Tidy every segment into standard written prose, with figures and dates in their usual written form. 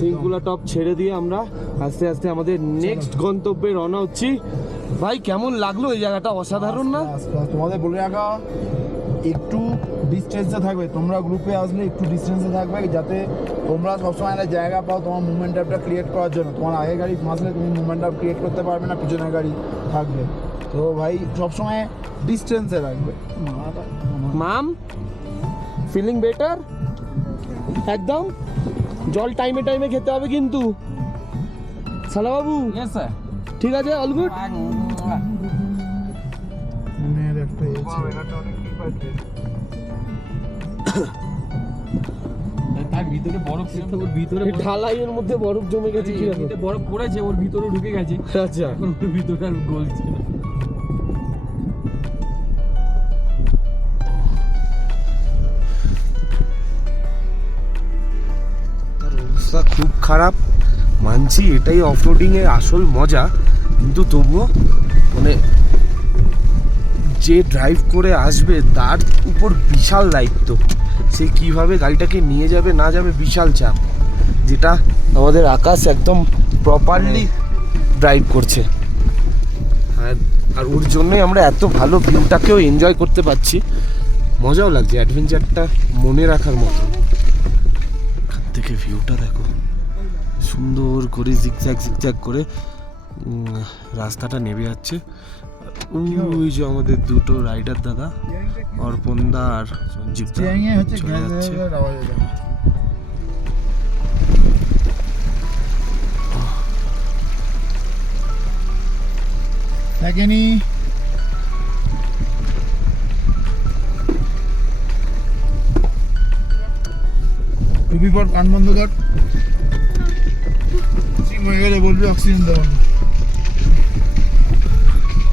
Shinkula top ছেড়ে দিয়ে আমরা আস্তে আস্তে আমাদের নেক্সট গন্তব্যে রওনা হচ্ছি। ভাই কেমন লাগলো এই জায়গাটা? অসাধারণ না? তোমাদের বলে রাখা একটু ডিস্টেন্সে থাকবে, তোমরা গ্রুপে আসলে একটু ডিস্টেন্সে থাকবে যাতে তোমরা সবসময় একটা জায়গা পাও তোমার মুভমেন্টটা ক্রিয়েট করার জন্য। তোমার আগে গাড়ি ফাঁসলে তুমি মুভমেন্টটা ক্রিয়েট করতে পারবে না, পিছনের গাড়ি থাকবে। তো ভাই সবসময় ডিস্টেন্সে রাখবে। মাম ফিলিং বেটার? একদম। জল টাইমে টাইমে খেতে হবে কিন্তু। সালা বাবু ঠিক আছে, অল গুড। তার ভিতরে বরফ, ওর ভিতরে ঢালাইয়ের মধ্যে বরফ জমে গেছে, কি রকম বরফ পড়েছে, ওর ভিতরে ঢুকে গেছে। আচ্ছা, এখন ওর ভিতরে আর গলছে না। অবস্থা খুব খারাপ মানছি, এটাই অফরোডিং এর আসল মজা। কিন্তু তবুও মানে যে ড্রাইভ করে আসবে তার উপর বিশাল দায়িত্ব। সে কিভাবে গাড়িটাকে নিয়ে যাবে না যাবে, বিশাল চাপ, যেটা আমাদের আকাশ একদম প্রপারলি ড্রাইভ করছে। আর ওর জন্যই আমরা এত ভালো ভিউটাকেও এনজয় করতে পারছি, মজাও লাগছে। অ্যাডভেঞ্চারটা মনে রাখার মতো। এখান থেকে ভিউটা দেখো, সুন্দর করে জিগজ্যাগ করে রাস্তাটা নেমে যাচ্ছে। ওই যে আমাদের দুটো রাইডার দাদা, অর্পণ দা আর সঞ্জীব দা চলে যাচ্ছে। দেখেনি টুপি পর, কান বন্ধ কর, সিম হয়ে গেলে বলবি অক্সিজেন দেবো না,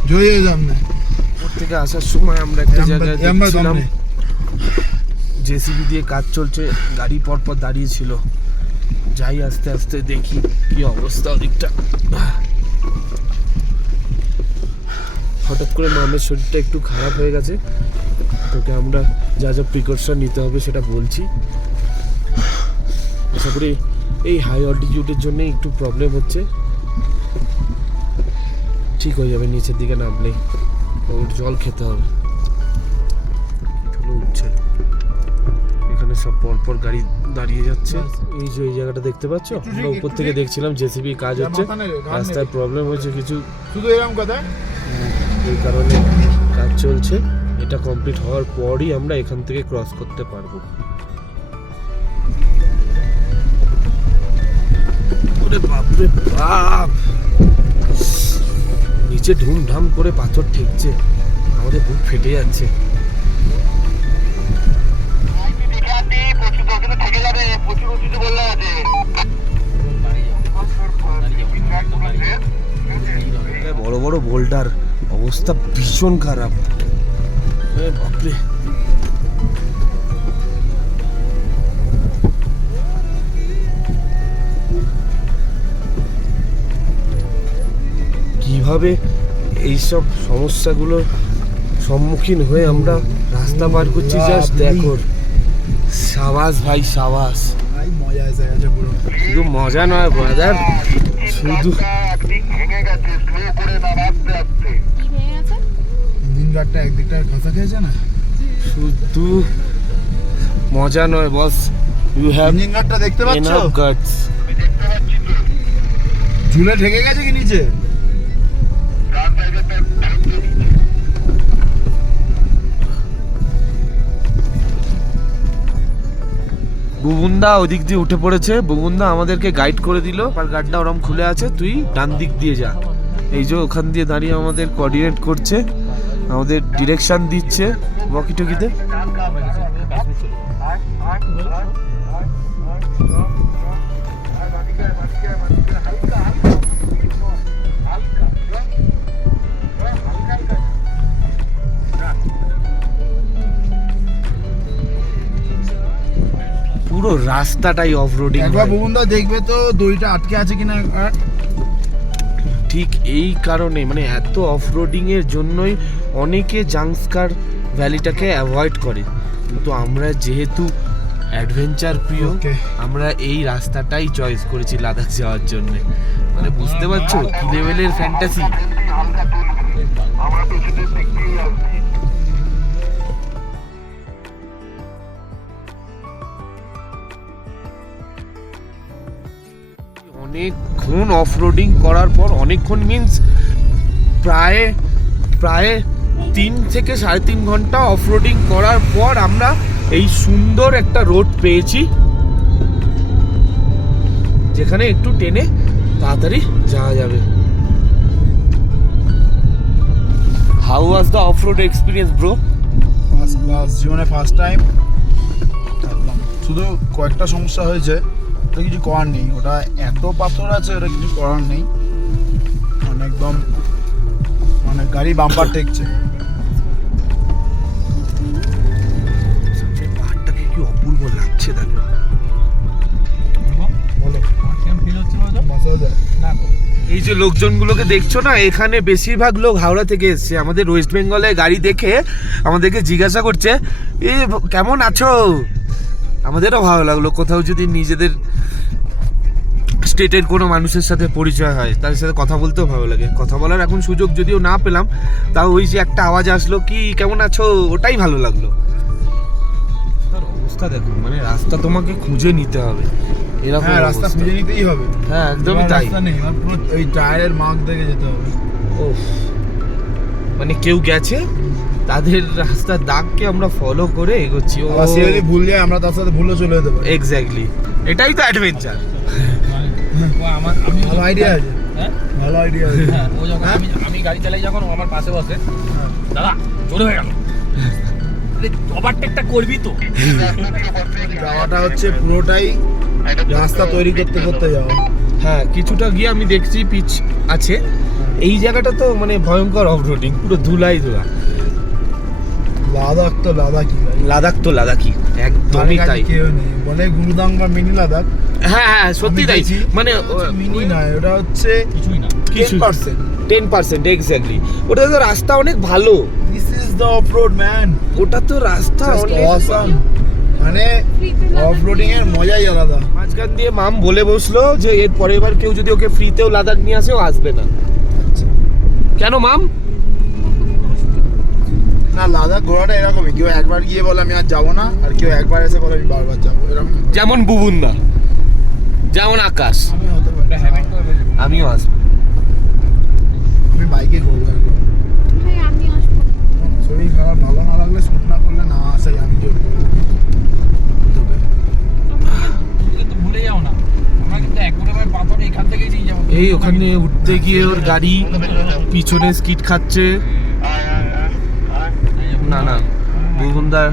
জয় হয়ে যাম না। ওর থেকে আসার সময় আমরা একটা জায়গায় দেখছিলাম জেসিবি দিয়ে কাজ চলছে, গাড়ি পরপর দাঁড়িয়ে ছিল। যাই আস্তে আস্তে দেখি কি অবস্থা ওদিকটা। হঠাৎ করে মামের শরীরটা একটু খারাপ হয়ে গেছে, তোকে আমরা যা যা প্রিকশন নিতে হবে সেটা বলছি। আশা করি এই হাই অল্টিটিউডের জন্য একটু প্রবলেম হচ্ছে, ঠিক হয়ে যাবে নিচের দিকে নামলেই। ওর জল খেতে হবে। চলো উঠছে, এখানে সব পরপর গাড়ি দাঁড়িয়ে যাচ্ছে। এই যে এই জায়গাটা দেখতে পাচ্ছ, আমরা উপর থেকে দেখছিলাম জেসিবি কাজ হচ্ছে, রাস্তায় প্রবলেম হয়েছে কিছু, শুধু এরকম কথা, এই কারণে কাজ চলছে। এটা কমপ্লিট হওয়ার পরই আমরা এখান থেকে ক্রস করতে পারবো। ওরে বাপরে বাপ, নিচে ধুমধাম করে পাথর ঠেকছে, আমাদের বুক ফেটে যাচ্ছে। বড় বড় বোল্ডার, অবস্থা ভীষণ খারাপ। বাপরে, কিভাবে এইসব সমস্যাগুলোর সম্মুখীন হয়ে আমরা রাস্তা পার করছি, জাস্ট দেখো। সাবাস ভাই, সাবাস। শুধু মজা নয় ব্রাদার, শুধু একদিকটা খাসা খেয়েছে না, শুধু মজা নয় বস, ইউ হ্যাভ ইঞ্জিন গার্ডটা দেখতে পাচ্ছ? Enough guts. ঝুলে ঠেকে গেছে কি নিচে? বুবুন্দা ওদিক দিয়ে উঠে পড়েছে। বুবুন্দা আমাদেরকে গাইড করে দিল, আর গাড়িটা ওরম খুলে আছে, তুই ডান দিক দিয়ে যা। এই যে ওখান দিয়ে দাঁড়িয়ে আমাদের কোঅর্ডিনেট করছে, আমাদের ডিরেকশন দিচ্ছে ওয়াকিটকিতে। পুরো রাস্তাটাই অফরোডিং। একবার বুবুন্দা দেখবে তো দড়িটা আটকে আছে কিনা। ঠিক এই কারণে মানে এত অফরোডিং এর জন্যই অনেকে জাংস্কার ভ্যালিটাকে অ্যাভয়েড করে, কিন্তু আমরা যেহেতু অ্যাডভেঞ্চার প্রিয় Okay. আমরা এই রাস্তাটাই চয়েস করেছি লাদাখ যাওয়ার জন্য। মানে বুঝতে পারছো কি লেভেলের ফ্যান্টাসি। অনেকক্ষণ অফরোডিং করার পর, অনেকক্ষণ মিন্স প্রায় প্রায় 3 থেকে 3.5 ঘন্টা অফরোডিং করার পর আমরা এই সুন্দর একটা রোড পেয়েছি, যেখানে একটু টেনে তাড়াতাড়ি যাওয়া যাবে। How was the off-road experience bro? First class, জীবনে ফার্স্ট টাইম। শুধু কয়েকটা সমস্যা হয়েছে, ওটা কিছু করার নেই। ওটা এত পাথর আছে, ওটা কিছু করার নেই। মানে একদম মানে গাড়ি বাম্পার টেকছে। পাহাড়টাকে কি অপূর্ব লাগছে দেখো। বলো, কেমন ফিল হচ্ছে বলো তো? বাসাও যায় না গো। এই যে লোকজনগুলোকে দেখছো না, এখানে বেশিরভাগ লোক হাওড়া থেকে এসছে। আমাদের ওয়েস্ট বেঙ্গলে গাড়ি দেখে আমাদেরকে জিজ্ঞাসা করছে এ কেমন আছো। আমাদেরও ভালো লাগলো, কোথাও যদি নিজেদের স্টেটের কোনো মানুষের সাথে পরিচয় হয়, তাদের সাথে কথা বলতেও ভালো লাগে। কথা বলার এখন সুযোগ যদিও না পেলাম, তাও ওই যে একটা আওয়াজ আসলো কি কেমন আছো, ওটাই ভালো লাগলো। তার অবস্থা দেখো, মানে রাস্তা তোমাকে খুঁজে নিতে হবে এরকম হ্যাঁ, রাস্তা অবস্থা। খুঁজে নিতেই হবে। হ্যাঁ একদমই এবার তাই। রাস্তা নেই, এবার পুরো ওই টায়ারের মার্ক দেখে যেতে হবে। ওফ, মানে কেউ গেছে তাদের রাস্তার দাগকে আমরা ফলো করে এগোচ্ছি। ও আবার সে যদি ভুল যায়, আমরা তার সাথে ভুলও চলে যেতে পারি। এক্স্যাক্টলি, এটাই তো অ্যাডভেঞ্চার। ও আমি ভালো আইডিয়া আছে, হ্যাঁ ভালো আইডিয়া আছে। হ্যাঁ, ও যখন আমি গাড়ি চালাই, যখন ও আমার পাশে বসে, দাদা জোরে হয়ে গেল, ওভারটেকটা করবি তো। যাওয়াটা হচ্ছে পুরোটাই রাস্তা তৈরি করতে করতে যাওয়া। হ্যাঁ, কিছুটা গিয়ে আমি দেখছি পিচ আছে। এই জায়গাটা তো মানে ভয়ঙ্কর অফরোডিং, পুরো ধুলাই ধুলা। লাদাখ তো লাদাখই ভাই। লাদাখ তো লাদাখই, একদমই তাই। কেউ নেই বলে গুরুদাং বা মিনি লাদাখ। হ্যাঁ হ্যাঁ সত্যি আমি তাই। দেখছি, মানে মিনি নয়, ওটা হচ্ছে কিছুই না। 10%। 10% এক্স্যাক্টলি। ওটা তো রাস্তা অনেক ভালো, this is the of road man, ওটা তো রাস্তা জাস্ট অনেক অসাম। মানে অফ রোডিং এর মজাই আলাদা। মাঝখান দিয়ে মাম বলে বসলো যে এর পরের বার কেউ যদি ওকে ফ্রিতেও লাদাখ নিয়ে আসে ও আসবে না। কেন মাম? না, লাদাখ ঘোরাটা এরকমই, কেউ একবার গিয়ে বলে আমি আর যাবো না, আর কেউ একবার এসে বলে আমি বারবার যাবো, এরকম। যেমন বুবুন্দা, যেমন আকাশ। আমি হতে পারি, এটা হ্যাবিট করে ফেলেছি। আমিও আসবো। আমি বাইকে ঘুরবো আর কি। হ্যাঁ আমি আসবো। শরীর খারাপ ভালো না লাগলে শুট না করলে না আসাই আমি জোর করবো। তবে তুমি কিন্তু ভুলে যাও না, আমরা কিন্তু একবারে পাথর এখান থেকেই নিয়ে যাবো। এই ওখানে উঠতে গিয়ে ওর গাড়ি পিছনে স্কিড খাচ্ছে। না না, বুবুন্দা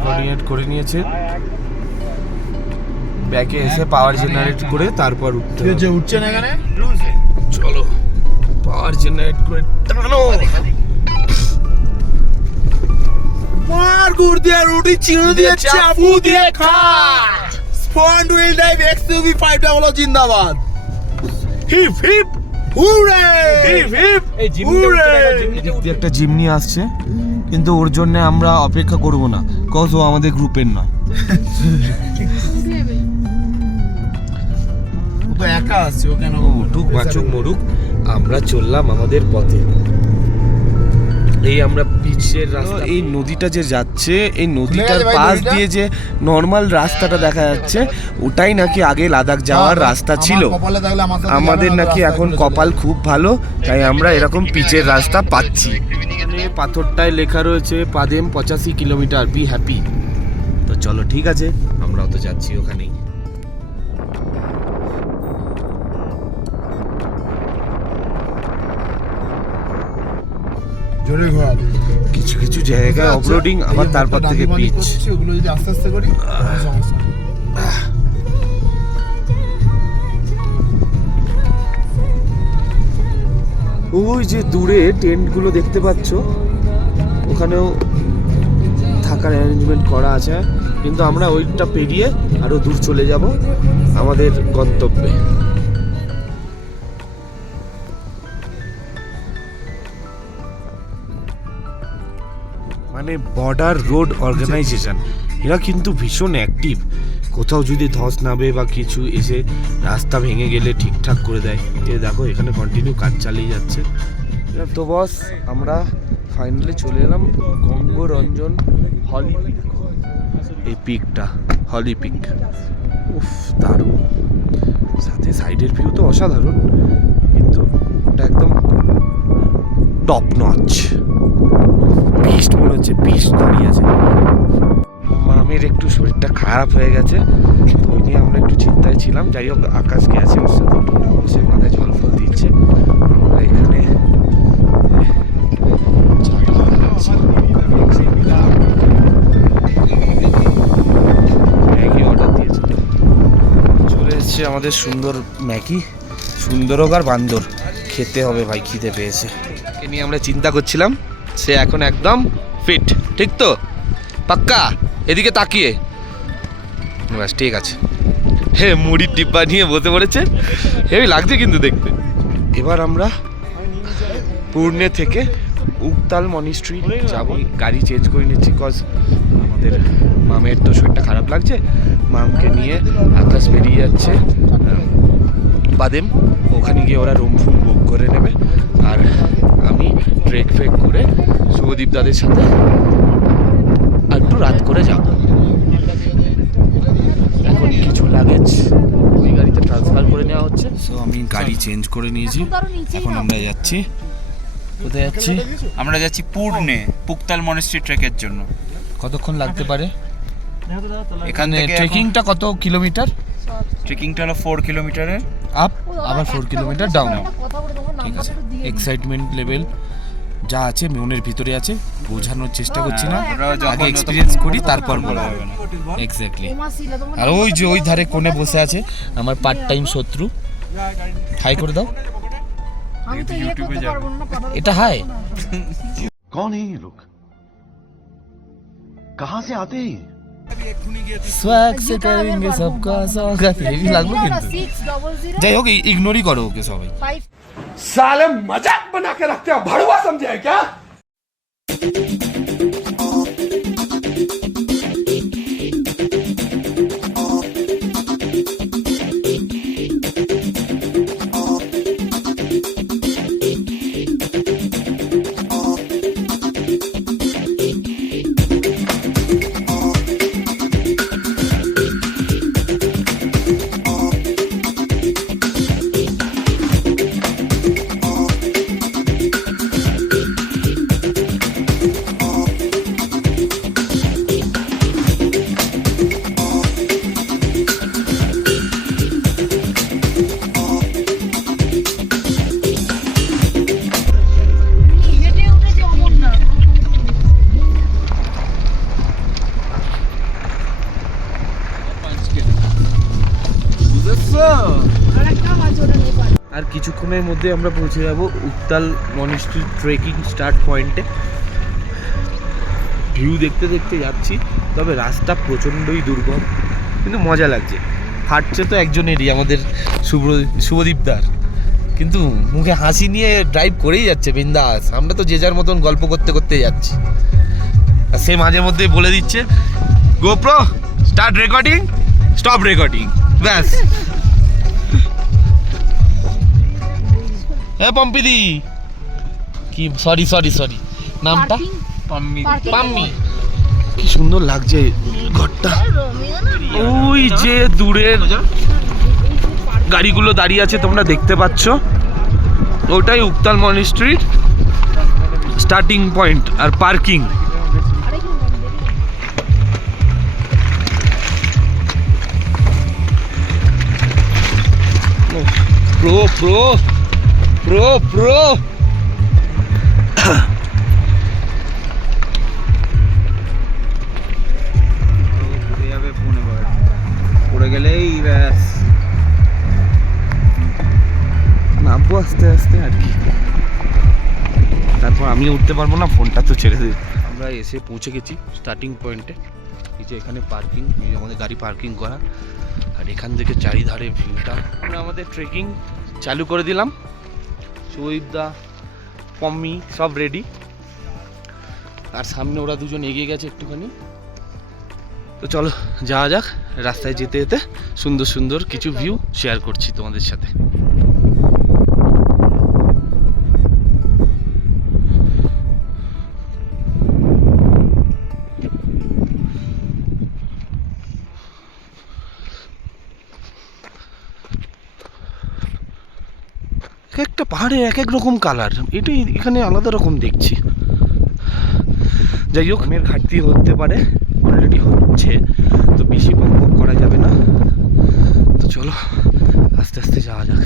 কোঅর্ডিনেট করে নিয়েছে, ব্যাকে এসে পাওয়ার জেনারেট করে তারপর উঠতে কি হবে। হচ্ছে, উঠছেন এখানে? চলো পাওয়ার জেনারেট করে টানো। মার গুড় দিয়ে রুটি চিড়ে দিয়ে চাপু দিয়ে খা। ফ্রন্ট হুইল ড্রাইভ এক্সইউভি 500 জিন্দাবাদ। Hip hip hooray hip hip. এই জিমনিটা উঠছে দেখো, এদিক জিমনিটা দিয়ে উঠছে। একটা জিমনি আসছে, কিন্তু ওর জন্য আমরা অপেক্ষা করব না, কজ ও আমাদের গ্রুপের নয়। উঠে যাবে। ও তো একা আসছে, ও কেন ও উঠুক বাঁচুক মরুক, আমরা চললাম আমাদের পথে। এই আমরা পিচের রাস্তা, এই নদীটা যে যাচ্ছে, এই নদীটার গেছে ভাই পাশ নদীটা? দিয়ে যে নর্মাল রাস্তাটা দেখা যাচ্ছে, ওটাই নাকি আগে লাদাখ যাওয়ার রাস্তা ছিল। আমার কপালে থাকলে আমার সাথে আমাদের যাবে না, নাকি রাস্তায় এখন চলে কপাল যাবে। খুব ভালো, তাই আমরা এরকম পিচের রাস্তা পাচ্ছি। পাথরটায় লেখা রয়েছে পাদেম 85 কিলোমিটার, বি হ্যাপি। তো চলো ঠিক আছে, আমরাও তো যাচ্ছি ওখানেই। জোরে ঘোরালো। কিছু কিছু জায়গায় অফরোডিং, আবার তারপর থেকে পিচ। ওগুলো যদি আস্তে আস্তে করি কোনো সমস্যা নেই। ওই যে দূরে টেন্টগুলো দেখতে পাচ্ছ, ওখানেও থাকার অ্যারেঞ্জমেন্ট করা আছে, কিন্তু আমরা ওইটা পেরিয়ে আরো দূর চলে যাব আমাদের গন্তব্যে। মানে বর্ডার রোড অর্গানাইজেশন, এরা কিন্তু ভীষণ অ্যাক্টিভ, কোথাও যদি ধস নামে বা কিছু এসে রাস্তা ভেঙে গেলে ঠিকঠাক করে দেয়। এ দেখো এখানে কন্টিনিউ কাজ চালিয়ে যাচ্ছে। তো বস আমরা ফাইনালি চলে এলাম গঙ্গরঞ্জন হলি পিক। এই পিকটা হলি পিক, উফ দারুণ, সাথে সাইডের ভিউ তো অসাধারণ, কিন্তু ওটা একদম টপ নচ। বিস্ট মনে হচ্ছে, বিস্ট দাঁড়িয়ে আছে। মামের একটু শরীরটা খারাপ হয়ে গেছে, তো ওই নিয়ে আমরা একটু চিন্তায় ছিলাম। যাই হোক আকাশ গেছে ওর সাথে, সে মাথায় জল ফল দিচ্ছে। আমরা এখানে ম্যাগি অর্ডার দিয়েছে, চলে এসছে আমাদের সুন্দর ম্যাগি। সুন্দর হোক আর বান্দর, খেতে হবে ভাই, খিদে পেয়েছে। এ নিয়ে আমরা চিন্তা করছিলাম, সে এখন একদম ফিট, ঠিক তো পাক্কা? এদিকে তাকিয়ে ব্যাস ঠিক আছে। হে মুড়ির টিপ্পা নিয়ে বসে পড়েছে, হেবি লাগছে কিন্তু দেখতে। এবার আমরা পুরনে থেকে উকতাল মনিস্ট্রি যাবো। গাড়ি চেঞ্জ করে নিচ্ছি, কজ আমাদের মামের তো শরীরটা খারাপ লাগছে। মামকে নিয়ে আকাশ বেরিয়ে যাচ্ছে বাদেম, ওখানে গিয়ে ওরা রুম ফুম বুক করে নেবে। আর আমি ট্রেক ফেক করে শুভদীপ দাদের সাথে আর একটু রাত করে যাব। এখন কিছু লাগেজ ওই গাড়িতে ট্রান্সফার করে নেওয়া হচ্ছে। সো আমি গাড়ি চেঞ্জ করে নিয়েছি, এখন আমরা যাচ্ছি। কোথায় যাচ্ছি? আমরা যাচ্ছি পুরনে পুক্তাল মনেস্ট্রি ট্রেকের জন্য। কতক্ষণ লাগতে পারে এখান থেকে? ট্রেকিংটা কত কিলোমিটার? ট্রেকিংটা হলো 4 কিলোমিটারের আপ, আবার 4 কিলোমিটার ডাউন। ঠিক আছে, এক্সাইটমেন্ট লেভেল যা আছে মনের ভিতরে আছে, বোঝানোর চেষ্টা করছি না, আগে এক্সপিরিয়েন্স করি তারপর বলা হবে না। এক্স্যাক্টলি। আর ওই যে ওই ধারে কোণে বসে আছে আমার পার্ট টাইম শত্রু, হাই করে দাও। আমি তো ইয়ে করতে পারবো না, এটা হাই। कौन है ये लोग? कहां से आते हैं? সোয়াগ সে করেঙ্গে সবকা সওগাত। হেভি লাগলো কিন্তু। 600 যাই হোক ইগনোরই করো ওকে সবাই। 5 साले मजाक बना के रखते हो, भड़ुआ समझे है क्या? হেঁটে উঠেছে অমরনাথ। আরেকটা মাছ ওটা নেপাল। আর কিছুক্ষণের মধ্যে আমরা পৌঁছে যাব উকতাল মনিস্ট্রি ট্রেকিং স্টার্ট পয়েন্টে। ভিউ দেখতে দেখতে যাচ্ছি, তবে রাস্তা প্রচণ্ডই দুর্গম, কিন্তু মজা লাগছে। হাঁটছে তো একজনেরই, আমাদের শুভদীপদার, কিন্তু মুখে হাসি নিয়ে ড্রাইভ করেই যাচ্ছে বিন্দাস। আমরা তো যে যার মতন গল্প করতে করতে যাচ্ছি, আর সে মাঝে মধ্যে বলে দিচ্ছে GoPro start recording, stop recording, ব্যাস। হ্যাঁ পম্পিদি, কি সরি সরি সরি, নামটা পার্কিং পাম্মি। কি সুন্দর লাগছে ঘরটা। ওই যে দূরের গাড়িগুলো দাঁড়িয়ে আছে তোমরা দেখতে পাচ্ছ, ওটাই উকতাল মনিস্ট্রির স্টার্টিং পয়েন্ট আর parking. Pro pro pro pro. পড়ে গেলেই ব্যাস। নামবো আস্তে আস্তে আর কি, তারপর আমি উঠতে পারবো না, ফোনটা তো ছেড়ে দিই। আমরা এসে পৌঁছে গেছি স্টার্টিং পয়েন্টে। এই যে এখানে পার্কিং, এই যে আমাদের গাড়ি পার্কিং করা, আর এখান থেকে চারিধারে ভিউটা। আমরা আমাদের ট্রেকিং চালু করে দিলাম, শুভদীপদা পম্মি সব রেডি, আর সামনে ওরা দুজন এগিয়ে গেছে একটুখানি। তো চলো যাওয়া যাক, রাস্তায় যেতে যেতে সুন্দর সুন্দর কিছু ভিউ শেয়ার করছি তোমাদের সাথে। এক একটা পাহাড়ের এক এক রকম কালার, এটাই এখানে আলাদা রকম দেখছি। যাই হোক, আমের ঘাটতি হতে পারে, অলরেডি হচ্ছে, তো বেশি বক বক করা যাবে না। তো চলো আস্তে আস্তে যাওয়া যাক।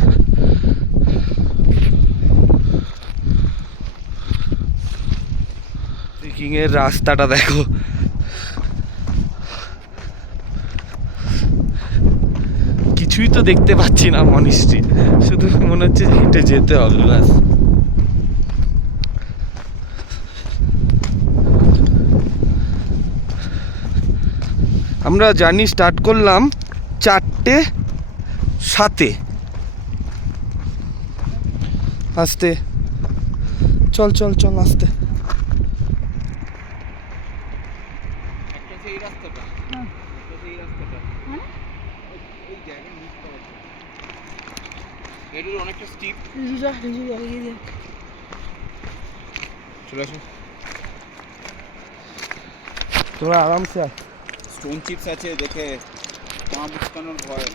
ট্রেকিংয়ের রাস্তাটা দেখো, কিছুই তো দেখতে পাচ্ছি না মনিস্ট্রি, শুধু মনে হচ্ছে যে হেঁটে যেতে হবে ব্যাস। আমরা জার্নি স্টার্ট করলাম 4:07। আস্তে চল চল চল আস্তে। অনেকটা স্টিপ, চলে আসো। তোরা আরামসে আস। স্টোন চিপস আছে দেখে পা মুচকানোর ভয়।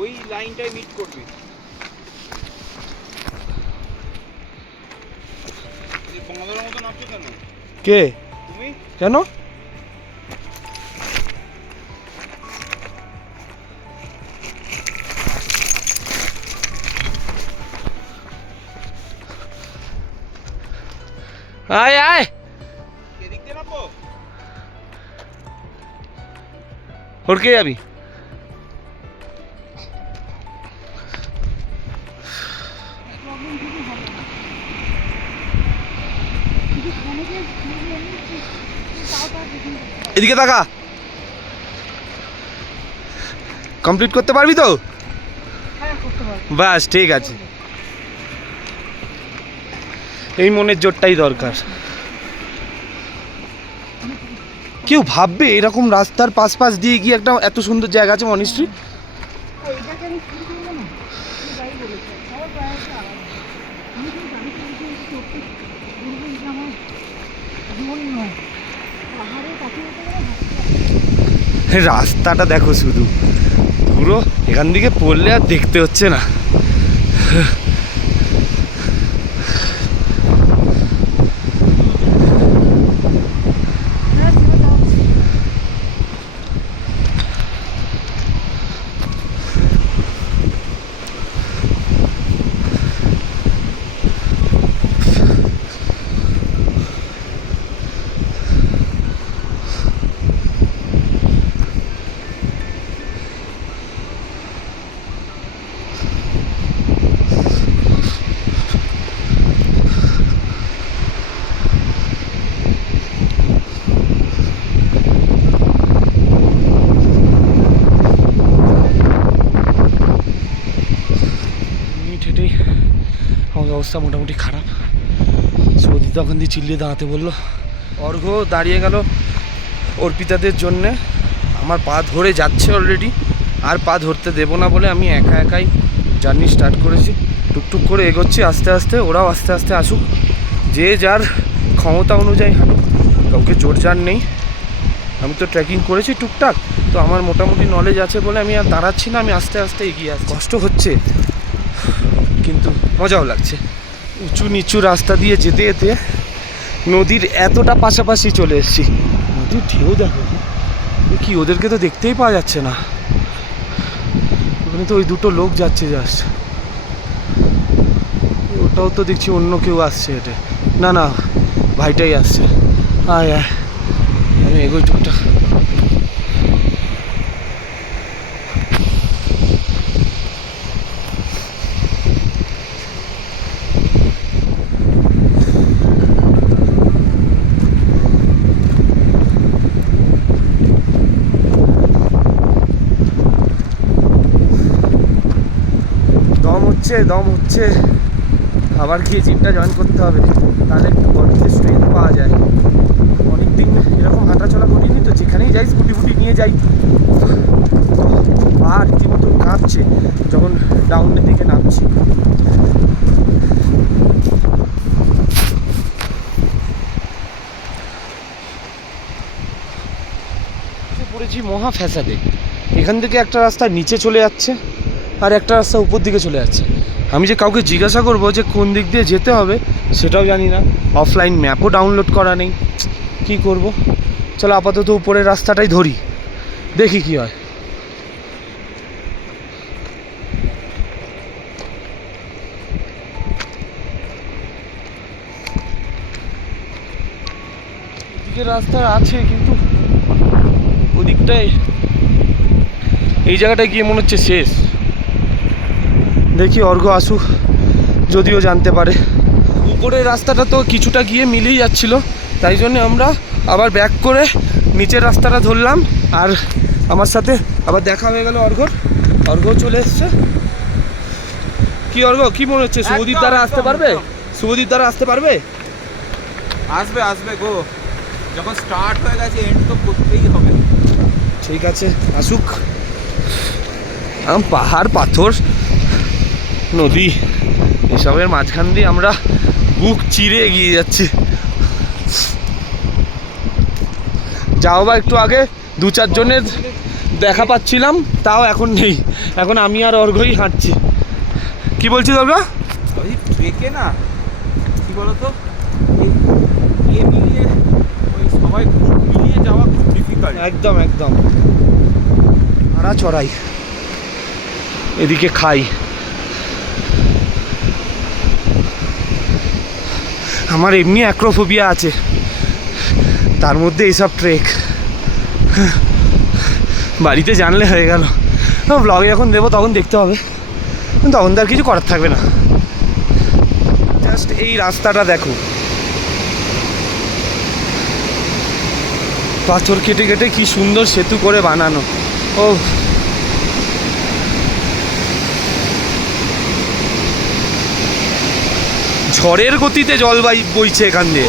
ওই লাইনটাই মিট করবে। তোমাদের মতো নামছো কেন কে তুমি? কেন? আয় আয়, এদিক দিয়ে নামবো? হড়কে যাবি? এদিকে তাকা, কমপ্লিট করতে পারবি তো? বাস ঠিক আছে, এই মনের জোরটাই দরকার। কেউ ভাববে এরকম রাস্তার পাশ দিয়ে গিয়ে একটা এত সুন্দর জায়গা আছে মনিস্ট্রি। রাস্তাটা দেখো শুধু, পুরো এখান থেকে পড়লে আর দেখতে হচ্ছে না। আমার অবস্থা মোটামুটি খারাপ। সৌদি তখন দিয়ে চিল্লিয়ে দাঁড়াতে বললো। অর্ঘ্য দাঁড়িয়ে গেল অর্পিতাদের জন্যে। আমার পা ধরে যাচ্ছে অলরেডি, আর পা ধরতে দেবো না বলে আমি একা একাই জার্নি স্টার্ট করেছি। টুকটুক করে এগোচ্ছি আস্তে আস্তে, ওরাও আস্তে আস্তে আসুক, যে যার ক্ষমতা অনুযায়ী হাঁটুক, কাউকে জোর জার নেই। আমি তো ট্রেকিং করেছি টুকটাক, তো আমার মোটামুটি নলেজ আছে বলে আমি আর দাঁড়াচ্ছি না, আমি আস্তে আস্তে এগিয়ে আসছি। কষ্ট হচ্ছে কিন্তু মজাও লাগছে। উঁচু নিচু রাস্তা দিয়ে যেতে যেতে নদীর এতটা পাশাপাশি চলে এসেছি। নদীর ঢেউ দেখো কি, ওদেরকে তো দেখতেই পাওয়া যাচ্ছে না। ওখানে তো ওই দুটো লোক যাচ্ছে জাস্ট, ওটাও তো দেখছি অন্য কেউ আসছে হেঁটে। না না, ভাইটাই আসছে। আয় আয়, আমি এগোই টুকটাক। দম হচ্ছে, আবার গিয়ে জিমটা জয়েন করতে হবে, তাহলে একটু বডিতে স্ট্রেংথ পাওয়া যায়। অনেক অনেকদিন এরকম হাঁটাচলা করিনি, তো যেখানেই যাই স্কুটি ফুটি নিয়ে যাই। পা রীতিমতো কাঁপছে যখন ডাউনের দিকে নামছি। পড়েছি মহা ফ্যাসাদে। এখান থেকে একটা রাস্তা নিচে চলে যাচ্ছে আর একটা রাস্তা উপর দিকে চলে যাচ্ছে। আমি যে কাউকে জিজ্ঞাসা করবো যে কোন দিক দিয়ে যেতে হবে সেটাও জানি না, অফলাইন ম্যাপও ডাউনলোড করা নেই। কি করব? চলো আপাতত উপরের রাস্তাটাই ধরি, দেখি কি হয়। এদিকে রাস্তা আছে কিন্তু ওদিকটায়, এই জায়গাটায় গিয়ে মনে হচ্ছে শেষ। দেখি অর্ঘ আসুক, যদিও জানতে পারে। উপরের রাস্তাটা তো কিছুটা গিয়ে মিলেই যাচ্ছিল, তাই জন্য আমরা আবার ব্যাক করে নিচের রাস্তাটা ধরলাম। আর আমার সাথে আবার দেখা হয়ে গেল অর্ঘ চলে এসছে। কি অর্ঘ, কি মনে হচ্ছে শুভদীপ দ্বারা আসতে পারবে? শুভদীপ দ্বারা আসতে পারবে? আসবে গো, যখন স্টার্ট হয়ে গেছে এন্ড তো করতেই হবে। ঠিক আছে, আসুক। পাহাড়, পাথর, নদী, এসবের মাঝখান দিয়ে আমরা বুক চিরে এগিয়ে যাচ্ছি। যাও বা একটু আগে 2-4 জনের দেখা পাচ্ছিলাম, তাও এখন নেই। এখন আমি আর অর্ঘই হাঁটছি। কি বলছি দাদা? ওই ট্রেকে না কি বলতো, এই মিলিয়ে ওই সবাই গ্রুপ মিলিয়ে যাওয়া খুব ডিফিকাল্ট। একদম একদম। আড়া চড়াই, এদিকে খাই। আমার এমনি অ্যাক্রোফোবিয়া আছে, তার মধ্যে এইসব ট্রেক। বাড়িতে জানলে হয়ে গেল, ব্লগে যখন দেবো তখন দেখতে হবে, তখন তো আর কিছু করার থাকবে না। জাস্ট এই রাস্তাটা দেখো, পাথর কেটে কেটে কি সুন্দর সেতু করে বানানো। ও ঝড়ের গতিতে জল বইছে এখান দিয়ে,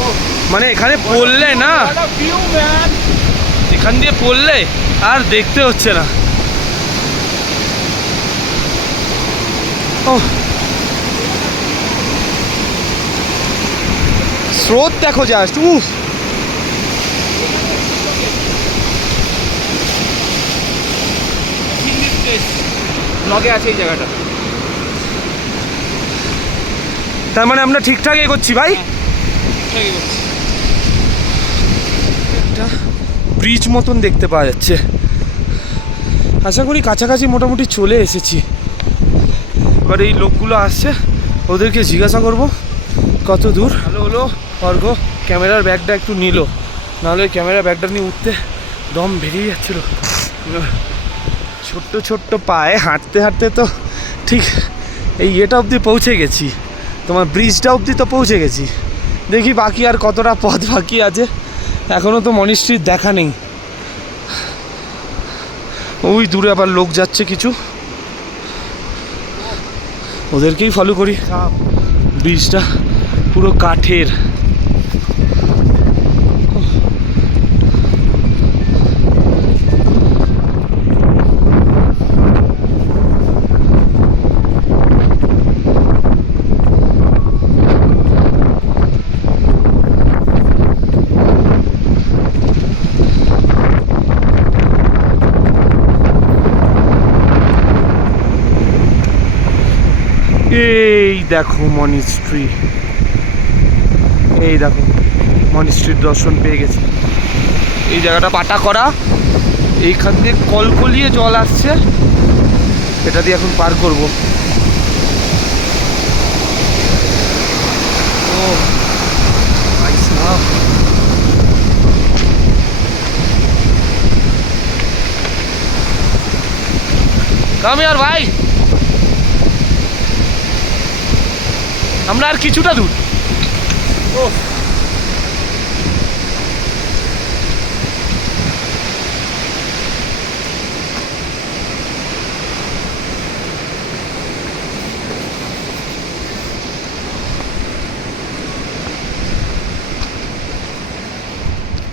মানে এখানে পড়লে না, এখান দিয়ে পড়লে আর দেখতে হচ্ছে না। ও স্রোত দেখো জাস্ট, উফ। ব্লগে আছে এই জায়গাটা। তার মানে আমরা ঠিকঠাক এগোচ্ছি ভাই। একটা ব্রিজ মতন দেখতে পাওয়া যাচ্ছে, আশা করি কাছাকাছি মোটামুটি চলে এসেছি। এবার এই লোকগুলো আসছে, ওদেরকে জিজ্ঞাসা করব কত দূর। ভালো হলো অর্ঘ ক্যামেরার ব্যাগটা একটু নিল, নাহলে ক্যামেরা ব্যাগটা নিয়ে উঠতে দম বেরিয়ে যাচ্ছিল। ছোট্ট ছোট্ট পায়ে হাঁটতে হাঁটতে তো ঠিক এই ইয়েটা অবধি পৌঁছে গেছি, তোমার ব্রিজটা অবধি তো পৌঁছে গেছি। দেখি বাকি আর কতটা পথ বাকি আছে, এখনও তো মনিস্ট্রির দেখা নেই। ওই দূরে আবার লোক যাচ্ছে কিছু, ওদেরকেই ফলো করি। ব্রিজটা পুরো কাঠের। এই দেখো মনিস্ট্রি, এই দেখো মনিস্ট্রির দর্শন পেয়ে গেছি। এই জায়গাটা পাটা করা, এইখান দিয়ে কলকলিয়ে জল আসছে, এটা দিয়ে এখন পার করব। ও ভাই সাহেব, কাম ইয়ার ভাই, আমরা আর কিছুটা দূর। ও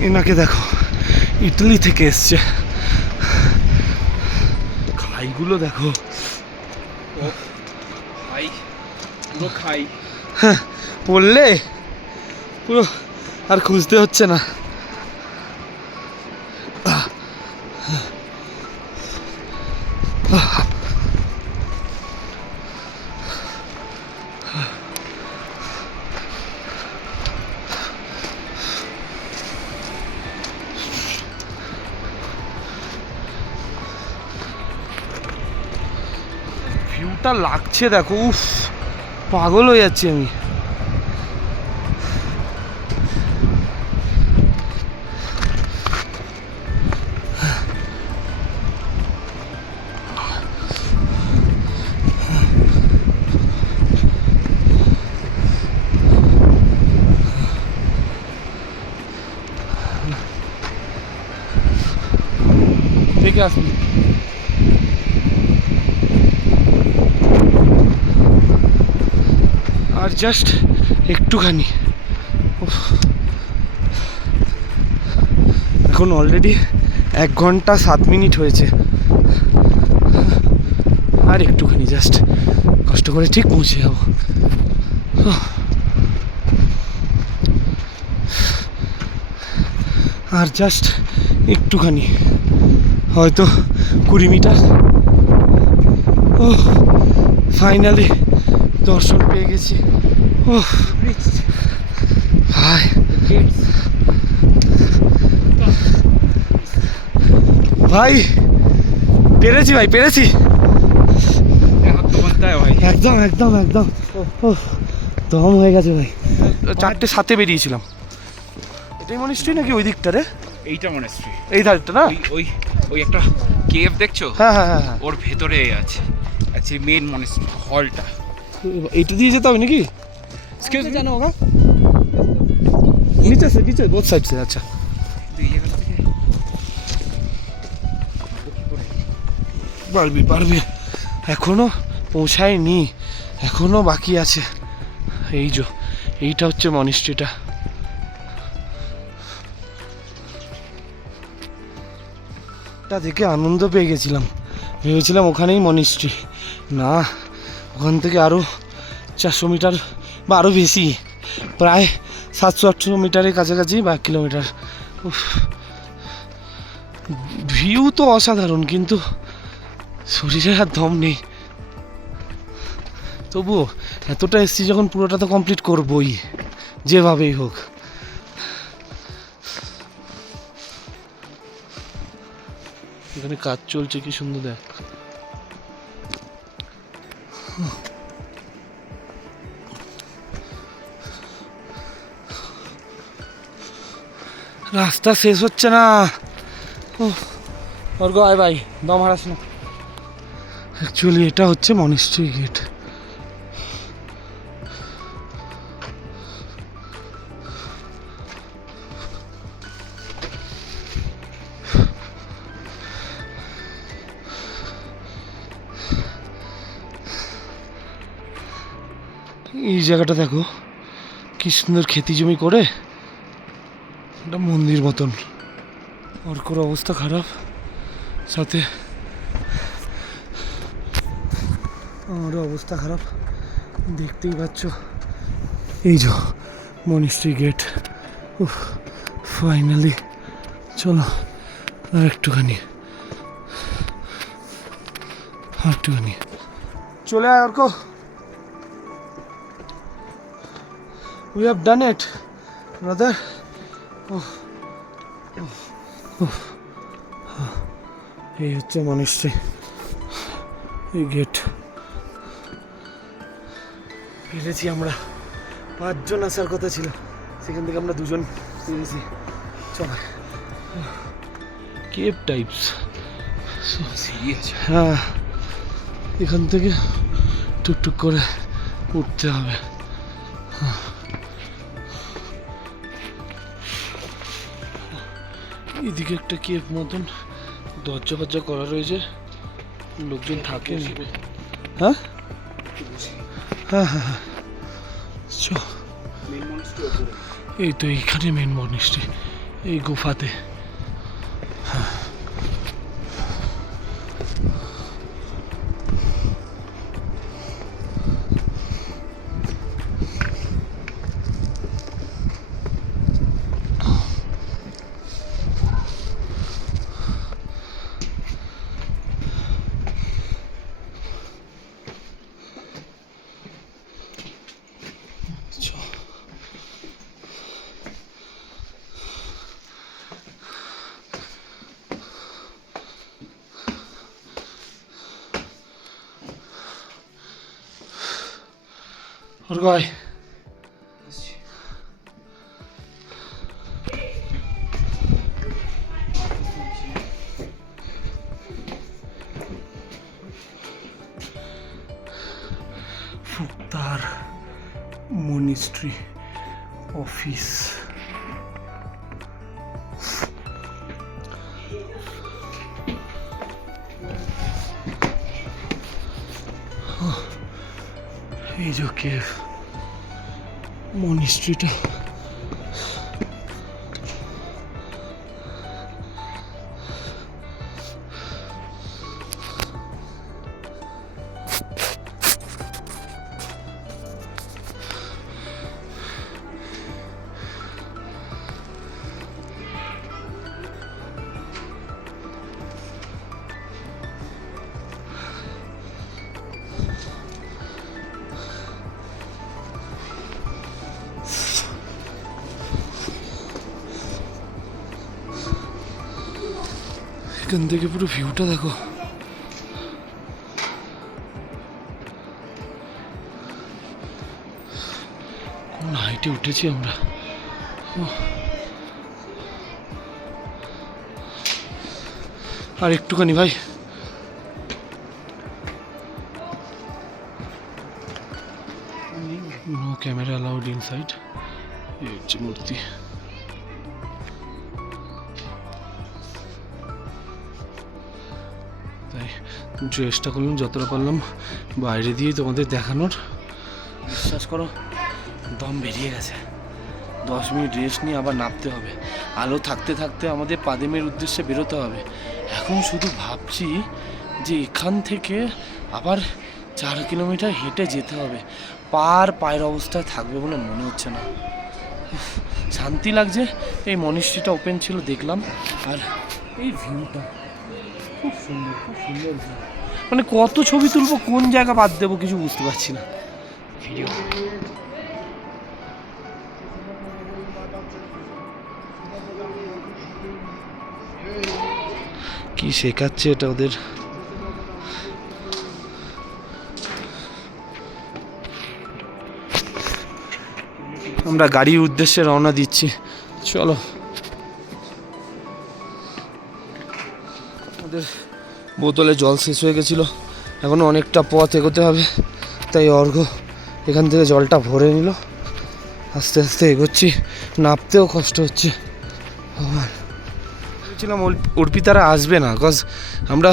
এনাকে দেখো, ইটালি থেকে এসছে। খাইগুলো দেখো, খাই পুরো খাই। পড়লে পুরো আর খুঁজতে হচ্ছে না। ভিউটা লাগছে দেখো, উফ, পাগল হয়ে যাচ্ছি আমি। দেখে আসবি। আর জাস্ট একটুখানি, উফ, এখন অলরেডি 1 ঘন্টা 7 মিনিট হয়েছে। আর একটুখানি জাস্ট কষ্ট করে ঠিক পৌঁছে যাবো। আর জাস্ট একটুখানি, হয়তো 20 মিটার। ও ফাইনালি দর্শন পেয়ে গেছি। ও ভাই, ভাই পেরেছি, ভাই পেরেছি, একদম একদম একদম। ও দম হয়ে গেছে ভাই। 4:07 বেরিয়েছিলাম। এটাই মনিস্ট্রি নাকি ওই দিকটা রে? এইটা মনেস্ট্রি, এই ধারটা না? ওই ওই একটা কেভ দেখছো? হ্যাঁ হ্যাঁ হ্যাঁ হ্যাঁ, ওর ভেতরে আছে অ্যাকচুয়ালি মেন মনেস্ট্রি হলটা। এইটা দিয়ে যেতে হবে নাকি? এক্সকিউজ মি, জানো ওগা নিচে সে, নিচে বোথ সাইড সে। আচ্ছা, এই জায়গা থেকে পারবি পারবি, এখনো পৌঁছায়নি, এখনো বাকি আছে। এই যে এইটা হচ্ছে মনিস্ট্রিটা। এটা দেখে আনন্দ পেয়ে গেছিলাম, ভেবেছিলাম ওখানেই মনিস্ট্রি। না, ওখান থেকে আরও 400 মিটার বা আরও বেশি, প্রায় 700-800 মিটারের কাছাকাছি বা 1 কিলোমিটার। ভিউ তো অসাধারণ, কিন্তু শরীরে আর দম নেই। তবুও এতটা এসছি যখন, পুরোটা তো কমপ্লিট করবই যেভাবেই হোক। এখানে কাজ চলছে, কি সুন্দর দেখ। রাস্তা শেষ হচ্ছে না। অর্ঘ আয় ভাই, দম হারাস না। অ্যাকচুয়ালি এটা হচ্ছে মনিস্ট্রি গেট। এই জায়গাটা দেখো, কি সুন্দর খেতি জমি করে, একটা মন্দির মতন। অর্কর অবস্থা খারাপ, সাথে আমারও অবস্থা খারাপ, দেখতেই পাচ্ছ। এই যে মনিস্ট্রি গেট। উফ, ফাইনালি। চলো আর একটুখানি, চলে আয় Arka. We have done it, brother. এই হচ্ছে মনিস্ট্রি, এই গেট। পেরেছি আমরা, 5 জন আসার কথা ছিল, সেখান থেকে আমরা 2 জন পেরেছি। চল, কেভ টাইপস। হ্যাঁ, এখান থেকে টুকটুক করে উঠতে হবে। এদিকে একটা কেভ মতন দরজা ফরজা করা রয়েছে, লোকজন থাকে। হ্যাঁ হ্যাঁ হ্যাঁ হ্যাঁ, এই তো এইখানে মেন মনিস্ট্রি। এই গুফাতে। और गाय ফুকতার মনিস্ট্রি অফিস। এই যে কেভ মনিস্ট্রিটা এখান থেকে পুরো ভিউটা দেখো। কোন হাইটে উঠেছি আমরা। আর একটুখানি ভাই। No camera allowed inside. এই হচ্ছে মূর্তি। তাই চেষ্টা করলাম যতটা পারলাম বাইরে দিয়ে তোমাদের দেখানোর। বিশ্বাস করো দম বেরিয়ে গেছে। 10 মিনিট রেস্ট নিয়ে আবার নামতে হবে। আলো থাকতে থাকতে আমাদের পাদেমের উদ্দেশ্যে বেরোতে হবে। এখন শুধু ভাবছি যে এখান থেকে আবার 4 কিলোমিটার হেঁটে যেতে হবে। পায়ের অবস্থায় থাকবে বলে মনে হচ্ছে না। শান্তি লাগছে। এই মনিস্ট্রিটা ওপেন ছিল দেখলাম, আর এই ভিউটা খুব সুন্দর, খুব সুন্দর ভিউ। মানে কত ছবি তুলবো, কোন জায়গা বাদ দেবো কিছু বুঝতে পারছি না। ভিডিও কি শেখাচ্ছে এটা ওদের। আমরা গাড়ির উদ্দেশ্যে রওনা দিচ্ছি, চলো। আমাদের বোতলে জল শেষ হয়ে গেছিলো, এখনো অনেকটা পথ এগোতে হবে। তাই অর্ঘ্য এখান থেকে জলটা ভরে নিল। আস্তে আস্তে এগোচ্ছি, নামতেও কষ্ট হচ্ছে। ভেবেছিলাম অর্পিতারা আসবে না, কজ আমরা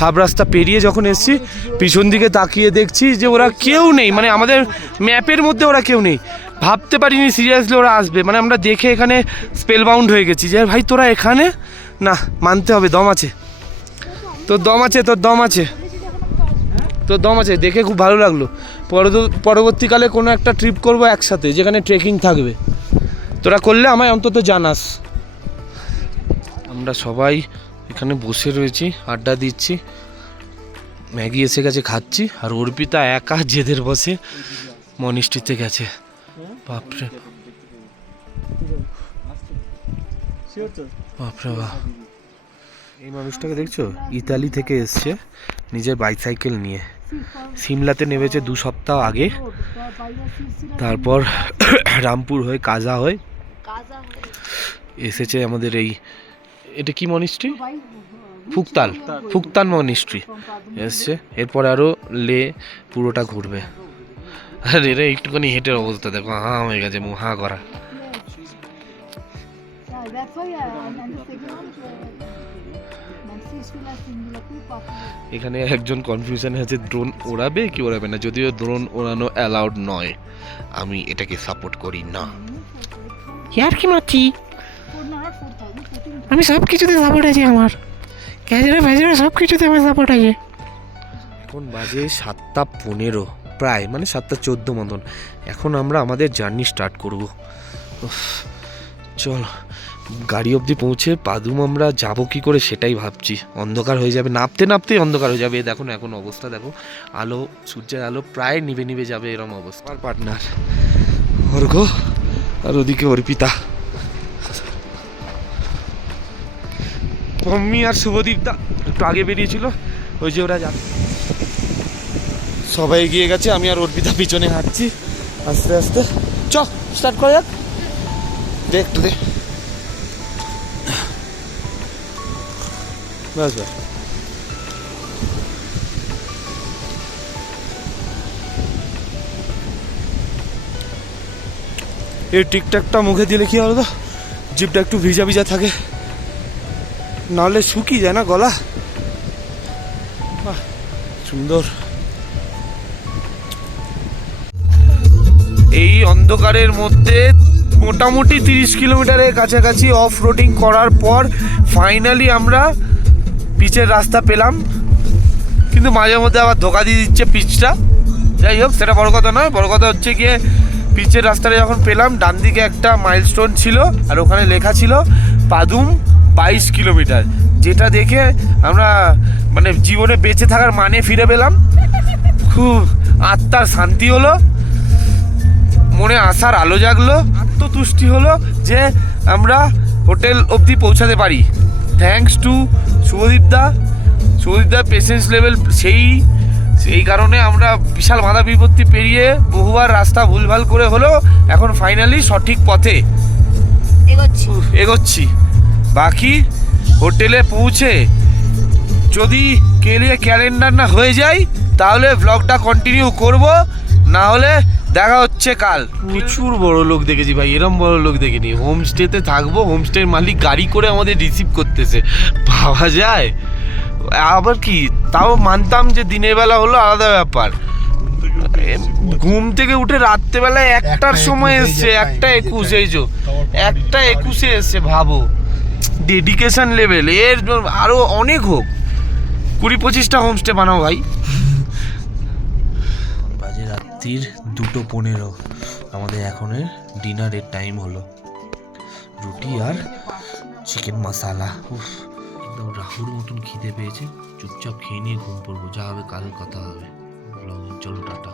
হাফ রাস্তা পেরিয়ে যখন এসেছি পিছন দিকে তাকিয়ে দেখছি যে ওরা কেউ নেই। মানে আমাদের ম্যাপের মধ্যে ওরা কেউ নেই। ভাবতে পারিনি সিরিয়াসলি ওরা আসবে। মানে আমরা দেখে এখানে স্পেল বাউন্ড হয়ে গেছি যে ভাই তোরা এখানে, না মানতে হবে, দম আছে তোর, দম আছে তোর, দম আছে তোর, দম আছে। দেখে খুব ভালো লাগলো। পরবর্তীকালে কোনো একটা ট্রিপ করবো একসাথে, যেখানে ট্রেকিং থাকবে। তোরা করলে আমায় অন্তত জানাস। আমরা সবাই এখানে বসে রয়েছি, আড্ডা দিচ্ছি, ম্যাগি এসে গেছে খাচ্ছি। আর অর্পিতা একা জেদের বসে মনিস্ট্রিতে গেছে। বাপরে বাপরে বাপ। এই মানুষটাকে দেখছো, ইতালি থেকে এসছে নিজের বাইসাইকেল নিয়ে। সিমলাতে নেমেছে 2 সপ্তাহ আগে, তারপর রামপুর হয়ে কাজা হয়ে এসেছে আমাদের এই, এটা কি মনিস্ট্রি, ফুকতাল মনিস্ট্রি এসছে। এরপর আরও লে পুরোটা ঘুরবে। আর এরা একটুখানি হেঁটের অবস্থা দেখো, হাঁ হয়ে গেছে, মুখ হাঁ করা। এখানে একজন কনফিউশনে আছে, ড্রোন ওড়াবে কি ওড়াবে না। যদিও ড্রোন ওড়ানো অ্যালাউড নয়, আমি এটাকে সাপোর্ট করি না। ইয়ার কি মাছি আমি সব কিছুতে সাপোর্ট আছে আমার, ক্যাজরা ফ্যাজরা সব কিছুতে আমার সাপোর্ট আছে। এখন বাজে 7:15 প্রায়, মানে 7:14 মতন। এখন আমরা আমাদের জার্নি স্টার্ট করব। চল, গাড়ি অবধি পৌঁছে পাদুম আমরা যাব কি করে সেটাই ভাবছি। অন্ধকার হয়ে যাবে, নামতে নামতেই অন্ধকার হয়ে যাবে। দেখো না এখন অবস্থা, দেখো আলো, সূর্যের আলো প্রায় নিভে নিভে যাবে এরম অবস্থা। আমার পার্টনার অর্ঘ আর ওদিকে অর্পিতা, পম্মি আর শুভদীপ দা একটু আগে বেরিয়েছিল, ওই যে ওরা যাবে। সবাই এগিয়ে গেছে, আমি আর অর্পিতা পিছনে হাঁটছি আস্তে আস্তে। চ স্টার্ট করা যাক, দেখ একটু দে। বাস বাস, এই টিকটাকটা মুখে দিলে কি হলো, জিভটা একটু ভিজা ভিজা থাকে, নাহলে শুকিয়ে যায় না গলা। বাহ সুন্দর। এই অন্ধকারের মধ্যে মোটামুটি 30 কিলোমিটারের কাছাকাছি অফ রোডিং করার পর ফাইনালি আমরা পিচের রাস্তা পেলাম, কিন্তু মাঝে মধ্যে আবার ধোকা দিয়ে দিচ্ছে পিচটা। যাই হোক, সেটা বড় কথা নয়, বড় কথা হচ্ছে গিয়ে পিচের রাস্তাটা যখন পেলাম, ডান দিকে একটা মাইলস্টোন ছিল আর ওখানে লেখা ছিল পাদুম 22 কিলোমিটার, যেটা দেখে আমরা মানে জীবনে বেঁচে থাকার মানে ফিরে পেলাম। খুব আত্মার শান্তি হলো, মনে আশার আলো জাগলো, আত্মতুষ্টি হলো যে আমরা হোটেল অবধি পৌঁছাতে পারি। থ্যাঙ্কস টু শুভদীপদার পেশেন্স লেভেল সেই কারণে আমরা বিশাল বাধা বিপত্তি পেরিয়ে বহুবার রাস্তা ভুলভাল করে হলেও এখন ফাইনালি সঠিক পথে এগোচ্ছি। বাকি হোটেলে পৌঁছে যদি ক্যালেন্ডার না হয়ে যায় তাহলে ব্লগটা কন্টিনিউ করব, না হলে দেখা হচ্ছে কাল। প্রচুর বড় লোক দেখেছি ভাই, এরম বড় লোক দেখিনি। হোমস্টেতে থাকবো, হোমস্টের মালিক গাড়ি করে আমাদের রিসিভ করতেছে, ভাবা যায়? আবার কি, তাও মানতাম যে দিনের বেলা হলো আলাদা ব্যাপার, ঘুম থেকে উঠে রাত্রেবেলায় 1টার সময় এসছে, 1:21, এই যে 1:21 এসছে। ভাবো ডেডিকেশন লেভেল, এর আরো অনেক হোক, 20-25টা হোমস্টে বানাও ভাই। বাজে রাত্রির 2:15, আমাদের এখনের ডিনারের টাইম হলো। রুটি আর চিকেন মশালা, একদম রাহুর মতন খিদে পেয়েছে, চুপচাপ খেয়ে নিয়ে ঘুম পড়বো, যা হবে কাল কথা হবে। চলো টাটা।